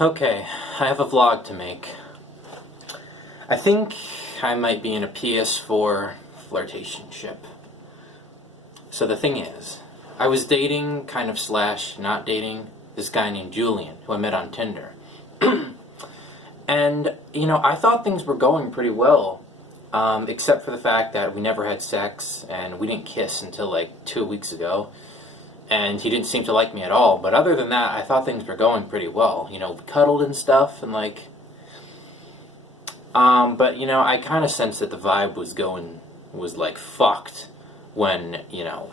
Okay, I have a vlog to make. I think I might be in a PS4 flirtationship. So the thing is, I was dating, kind of slash not dating, this guy named Julian, who I met on Tinder. And, I thought things were going pretty well, except for the fact that we never had sex, and we didn't kiss until like 2 weeks ago. And he didn't seem to like me at all. But other than that, I thought things were going pretty well. We cuddled and stuff, and but I kind of sensed that the vibe was like fucked when,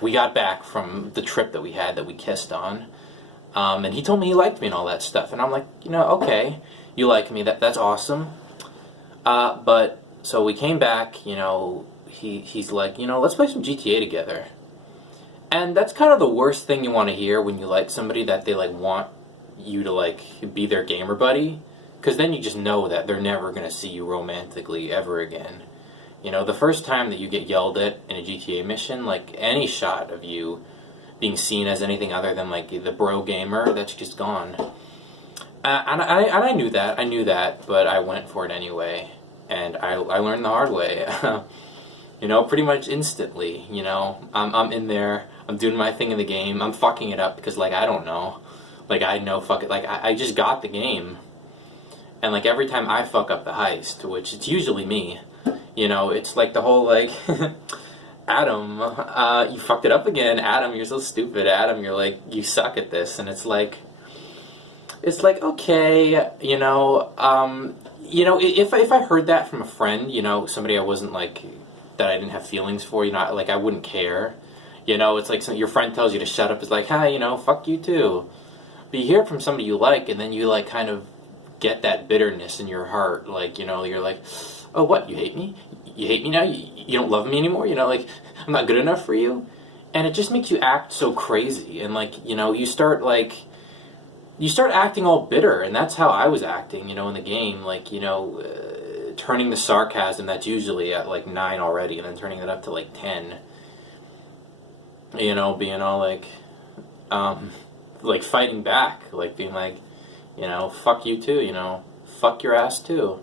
we got back from the trip that we had that we kissed on. And he told me he liked me and all that stuff. And I'm like, okay, you like me, that's awesome. But, so we came back, he's like, let's play some GTA together. And that's kind of the worst thing you want to hear when you like somebody, that they want you to be their gamer buddy, because then you just know that they're never going to see you romantically ever again. The first time that you get yelled at in a GTA mission, any shot of you being seen as anything other than the bro gamer, that's just gone. And I knew that, but I went for it anyway, and I learned the hard way. Pretty much instantly. I'm in there, I'm doing my thing in the game, I'm fucking it up because, I don't know. I know fuck it, I just got the game. And, every time I fuck up the heist, which it's usually me, it's the whole, Adam, you fucked it up again. Adam, you're so stupid. Adam, you suck at this. And it's okay, if I heard that from a friend, somebody I wasn't, that I didn't have feelings for, I wouldn't care. It's your friend tells you to shut up, it's hi, fuck you too. But you hear it from somebody you like, and then you, kind of get that bitterness in your heart, you're like, oh, what, you hate me? You hate me now? You don't love me anymore? I'm not good enough for you? And it just makes you act so crazy, and, you start acting all bitter, and that's how I was acting, in the game, turning the sarcasm that's usually at 9 already, and then turning it up to 10. Being all fighting back, being fuck you too, fuck your ass too.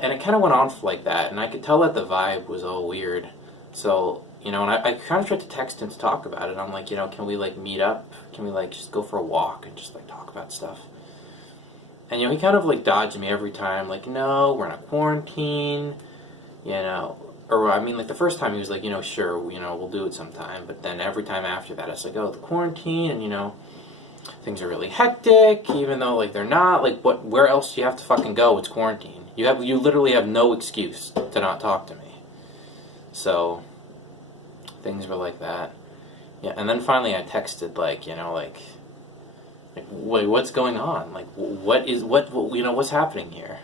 And it kind of went on like that, and I could tell that the vibe was all weird. So, and I kind of tried to text him to talk about it. I'm like, can we meet up? Can we just go for a walk and just talk about stuff? And he kind of dodged me every time, no, we're in a quarantine, or I mean the first time he was sure, we'll do it sometime, but then every time after that it's oh, the quarantine, and things are really hectic, even though they're not, where else do you have to fucking go? It's quarantine. You literally have no excuse to not talk to me. So things were like that. Yeah, and then finally I texted wait, what's going on? What's happening here?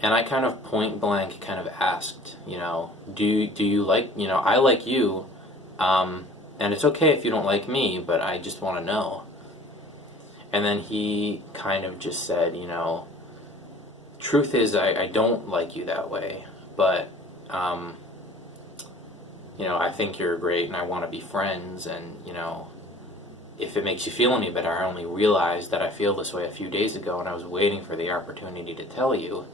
And I kind of point blank kind of asked, do you like, I like you, and it's okay if you don't like me, but I just want to know. And then he kind of just said, truth is I don't like you that way, but, I think you're great and I want to be friends, and, if it makes you feel any better, I only realized that I feel this way a few days ago and I was waiting for the opportunity to tell you.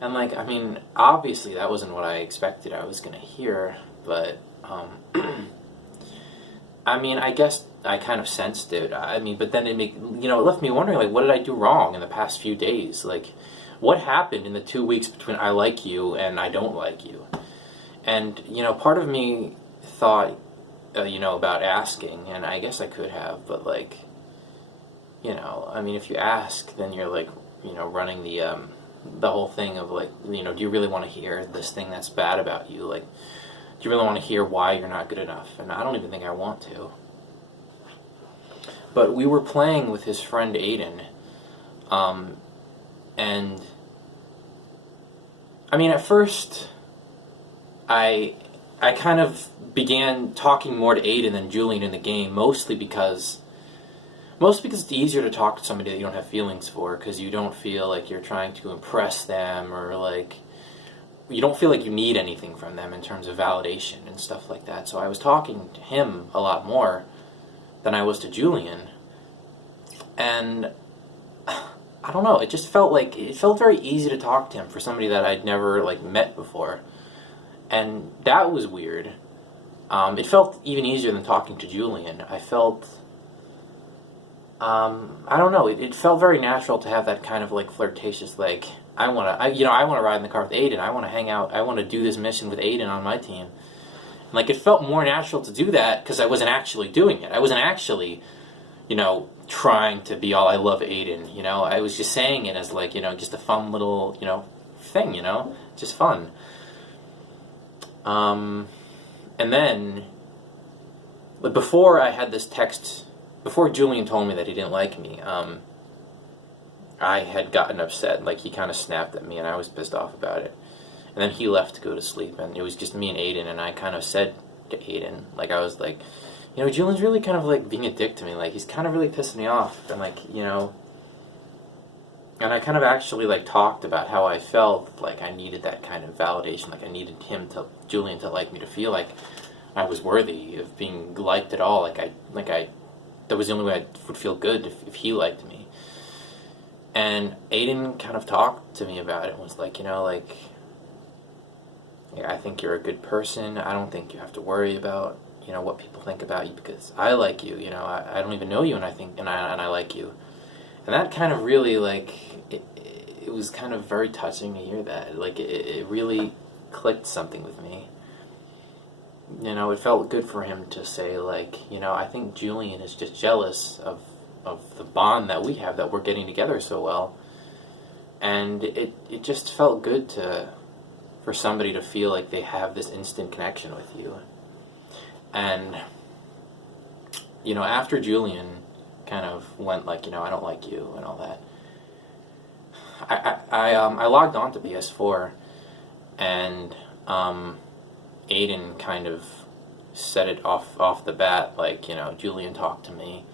And, I mean, obviously that wasn't what I expected I was going to hear, but, I mean, I guess I kind of sensed it. I mean, but then it left me wondering, what did I do wrong in the past few days? What happened in the 2 weeks between I like you and I don't like you? And, part of me thought, about asking, and I guess I could have, but, I mean, if you ask, then you're, running the whole thing of, do you really want to hear this thing that's bad about you? Do you really want to hear why you're not good enough? And I don't even think I want to. But we were playing with his friend Aiden, and, I mean, at first, I kind of began talking more to Aiden than Julian in the game, mostly because it's easier to talk to somebody that you don't have feelings for, because you don't feel like you're trying to impress them, or you don't feel like you need anything from them in terms of validation and stuff like that. So I was talking to him a lot more, than I was to Julian. And I don't know, it just felt very easy to talk to him for somebody that I'd never like met before. And that was weird. It felt even easier than talking to Julian. I felt, I don't know, it felt very natural to have that kind of like flirtatious, like, I want to ride in the car with Aiden. I want to hang out. I want to do this mission with Aiden on my team. And, like, it felt more natural to do that because I wasn't actually doing it. I wasn't actually, trying to be all I love Aiden. I was just saying it as like, just a fun little, thing. Just fun. And then, but before I had this text, before Julian told me that he didn't like me, I had gotten upset, like he kind of snapped at me and I was pissed off about it. And then he left to go to sleep and it was just me and Aiden, and I kind of said to Aiden, like I was like, Julian's really kind of like being a dick to me, like he's kind of really pissing me off, and like, and I kind of actually like talked about how I felt like I needed that kind of validation, like I needed Julian to like me, to feel like I was worthy of being liked at all, that was the only way I would feel good if he liked me. And Aiden kind of talked to me about it and was like, I think you're a good person. I don't think you have to worry about, what people think about you because I like you. I don't even know you, and I like you. And that kind of really, like, it was kind of very touching to hear that. Like, it really clicked something with me. It felt good for him to say, like, I think Julian is just jealous of the bond that we have, that we're getting together so well. And it just felt good for somebody to feel like they have this instant connection with you. And, after Julian kind of went like, I don't like you and all that, I logged on to PS4, and Aiden kind of said it off the bat, like, Julian talked to me.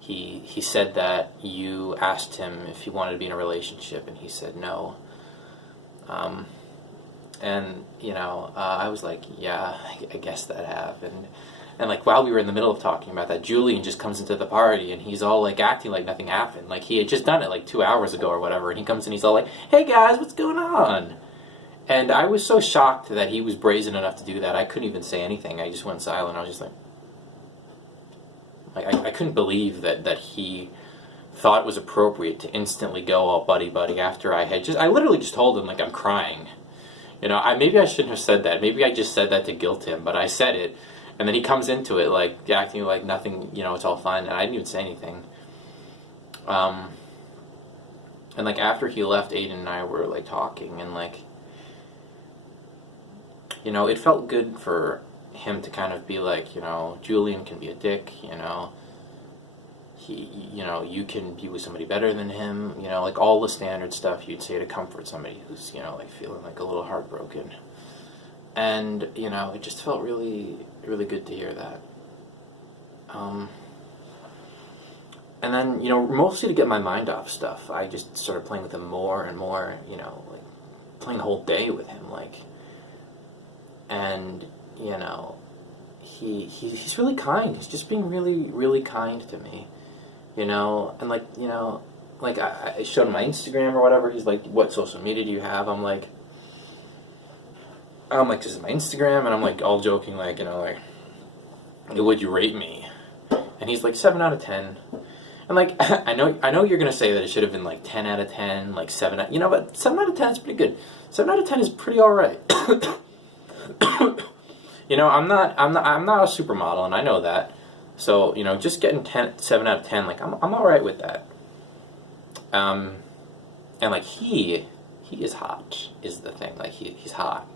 He said that you asked him if he wanted to be in a relationship, and he said no. And, I was like, yeah, I guess that happened. And, like, while we were in the middle of talking about that, Julian just comes into the party, and he's all, like, acting like nothing happened. Like, he had just done it, like, 2 hours ago or whatever, and he comes in, he's all like, hey, guys, what's going on? And I was so shocked that he was brazen enough to do that, I couldn't even say anything. I just went silent. I was just like, I couldn't believe that he thought it was appropriate to instantly go all buddy-buddy after I literally just told him, like, I'm crying. Maybe I shouldn't have said that. Maybe I just said that to guilt him, but I said it. And then he comes into it, like, acting like nothing, it's all fine, and I didn't even say anything. And, like, after he left, Aiden and I were, like, talking, and, like, it felt good for him to kind of be like, Julian can be a dick, you can be with somebody better than him, like all the standard stuff you'd say to comfort somebody who's, like feeling like a little heartbroken. And, it just felt really, really good to hear that. And then, mostly to get my mind off stuff, I just started playing with him more and more, like playing the whole day with him, like, and, he's really kind. He's just being really, really kind to me, and like, like I showed him my Instagram or whatever. He's like, what social media do you have? I'm like, this is my Instagram, and I'm like, all joking, like, like, would you rate me? And he's like, 7 out of 10. And like, I know you're gonna say that it should have been like 10 out of 10, like 7, but 7 out of 10 is pretty good. 7 out of 10 is pretty all right. I'm not a supermodel, and I know that. So, just getting 7 out of 10, like, I'm all right with that. And like, he is hot, is the thing. Like, he's hot.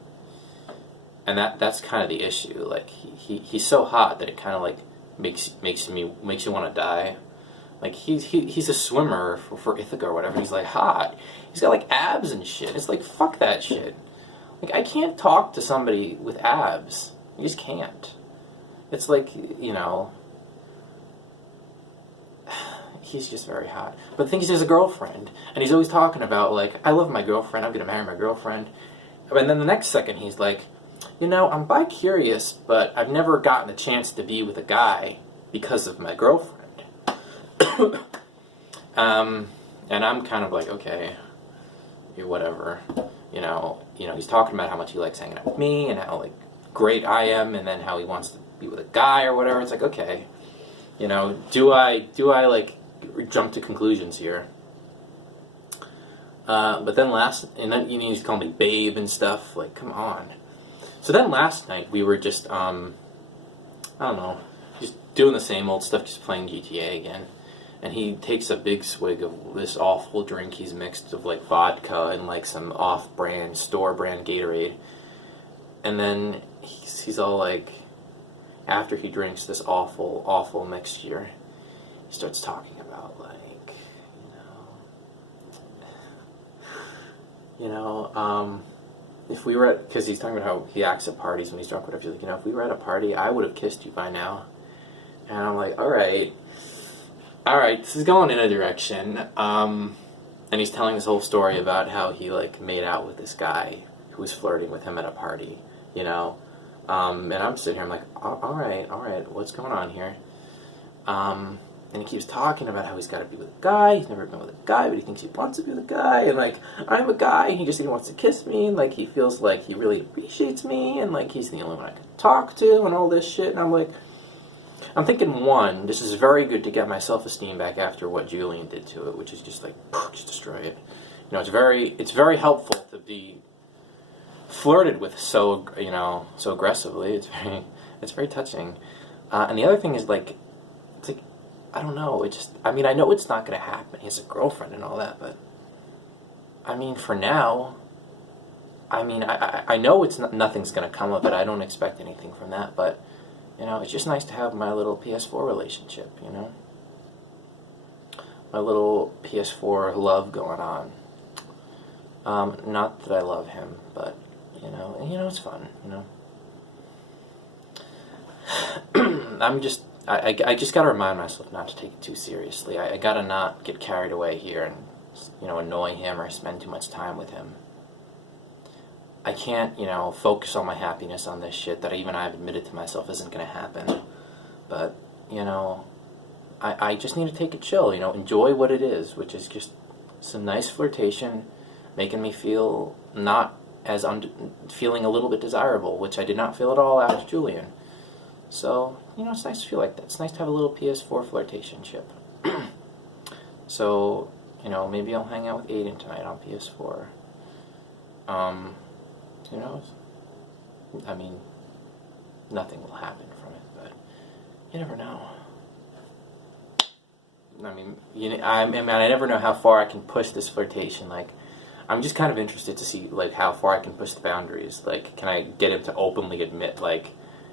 And that's kind of the issue. Like, he's so hot that it kind of like makes you want to die. Like, he's a swimmer for Ithaca or whatever. He's like hot. He's got like abs and shit. It's like, fuck that shit. Like, I can't talk to somebody with abs. You just can't. It's like, he's just very hot. But the thing is, he has a girlfriend, and he's always talking about, like, I love my girlfriend, I'm going to marry my girlfriend. And then the next second, he's like, I'm bi-curious, but I've never gotten a chance to be with a guy. because of my girlfriend. And I'm kind of like, okay, whatever. He's talking about how much he likes hanging out with me and how like great I am, and then how he wants to be with a guy or whatever. It's like, okay, do I like jump to conclusions here? But then he's calling me babe and stuff. Like, come on. So then last night we were just I don't know, just doing the same old stuff, just playing GTA again. And he takes a big swig of this awful drink he's mixed of like vodka and like some off-brand, store-brand Gatorade. And then he's all like, after he drinks this awful, awful mixture, he starts talking about like, if we were at, because he's talking about how he acts at parties when he's drunk, whatever. He's like, if we were at a party, I would have kissed you by now. And I'm like, all right, this is going in a direction. And he's telling this whole story about how he like made out with this guy who was flirting with him at a party, And I'm sitting here, I'm like, all right, what's going on here? And he keeps talking about how he's got to be with a guy. He's never been with a guy, but he thinks he wants to be with a guy. And, like, I'm a guy, and he wants to kiss me. And, like, he feels like he really appreciates me. And, like, he's the only one I can talk to and all this shit. And I'm like, I'm thinking, one, this is very good to get my self-esteem back after what Julian did to it, which is just, like, just destroy it. It's very helpful to be flirted with so aggressively. It's very touching. And the other thing is, like, I don't know, I know it's not going to happen. He has a girlfriend and all that, but, for now, I know nothing's going to come of it. I don't expect anything from that, but, it's just nice to have my little PS4 relationship, My little PS4 love going on. Not that I love him, but, it's fun, I just gotta remind myself not to take it too seriously. I gotta not get carried away here and, annoy him or spend too much time with him. I can't, focus all my happiness on this shit that I've admitted to myself isn't gonna happen. But, I just need to take it chill, enjoy what it is, which is just some nice flirtation, making me feel feeling a little bit desirable, which I did not feel at all after Julian. So, it's nice to feel like that. It's nice to have a little PS4 flirtationship. So, maybe I'll hang out with Aiden tonight on PS4. Who knows? Nothing will happen from it, but you never know. I never know how far I can push this flirtation. Like, I'm just kind of interested to see, like, how far I can push the boundaries. Like, can I get him to openly admit, like,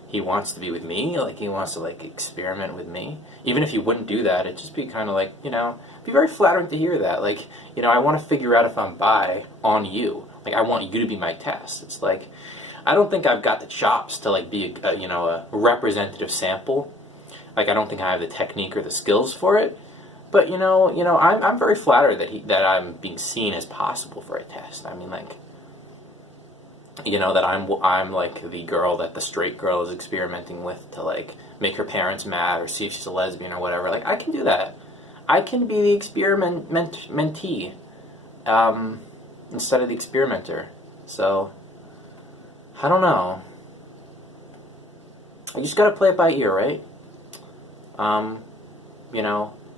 he wants to be with me, like he wants to like experiment with me. Even if he wouldn't do that, it'd just be kind of like, be very flattering to hear that. Like, I want to figure out if I'm bi on you. Like, I want you to be my test. It's like, I don't think I've got the chops to like be a representative sample. Like, I don't think I have the technique or the skills for it. But I'm very flattered that I'm being seen as possible for a test. That I'm like the girl that the straight girl is experimenting with to like make her parents mad or see if she's a lesbian or whatever. Like, I can do that. I can be the mentee instead of the experimenter. So, I don't know. I just gotta play it by ear, right?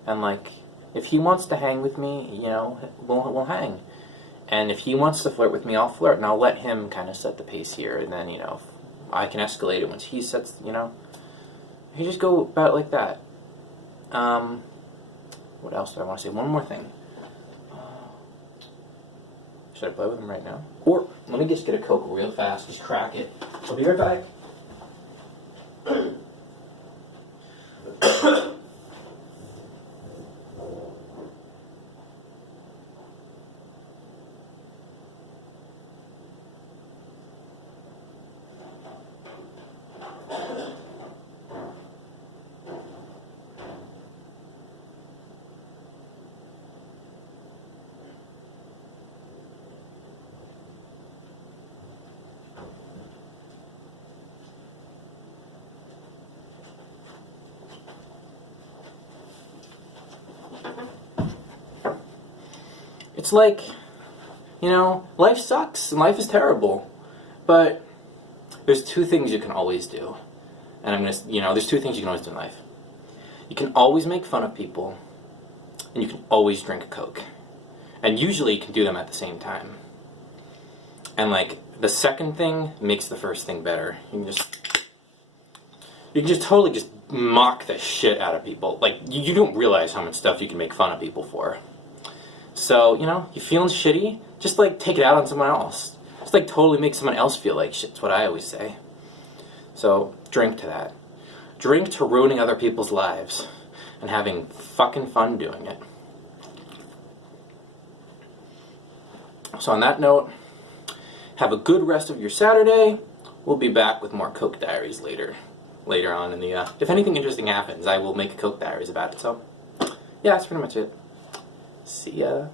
And like, if he wants to hang with me, we'll hang. And if he wants to flirt with me, I'll flirt, and I'll let him kind of set the pace here, and then, I can escalate it once he sets, You just go about it like that. What else do I want to say? One more thing. Should I play with him right now? Or, let me just get a Coke real fast, just crack it. I'll be right back. it's like, life sucks and life is terrible. But there's two things you can always do. And there's two things you can always do in life. You can always make fun of people, and you can always drink a Coke. And usually you can do them at the same time. And like, the second thing makes the first thing better. You can just totally just mock the shit out of people. Like, you don't realize how much stuff you can make fun of people for. So, you feeling shitty? Just like take it out on someone else. Just like totally make someone else feel like shit. That's what I always say. So, drink to that. Drink to ruining other people's lives and having fucking fun doing it. So on that note, have a good rest of your Saturday. We'll be back with more Coke Diaries later on in the, if anything interesting happens, I will make a Coke Diaries about it. So, yeah, that's pretty much it. See ya.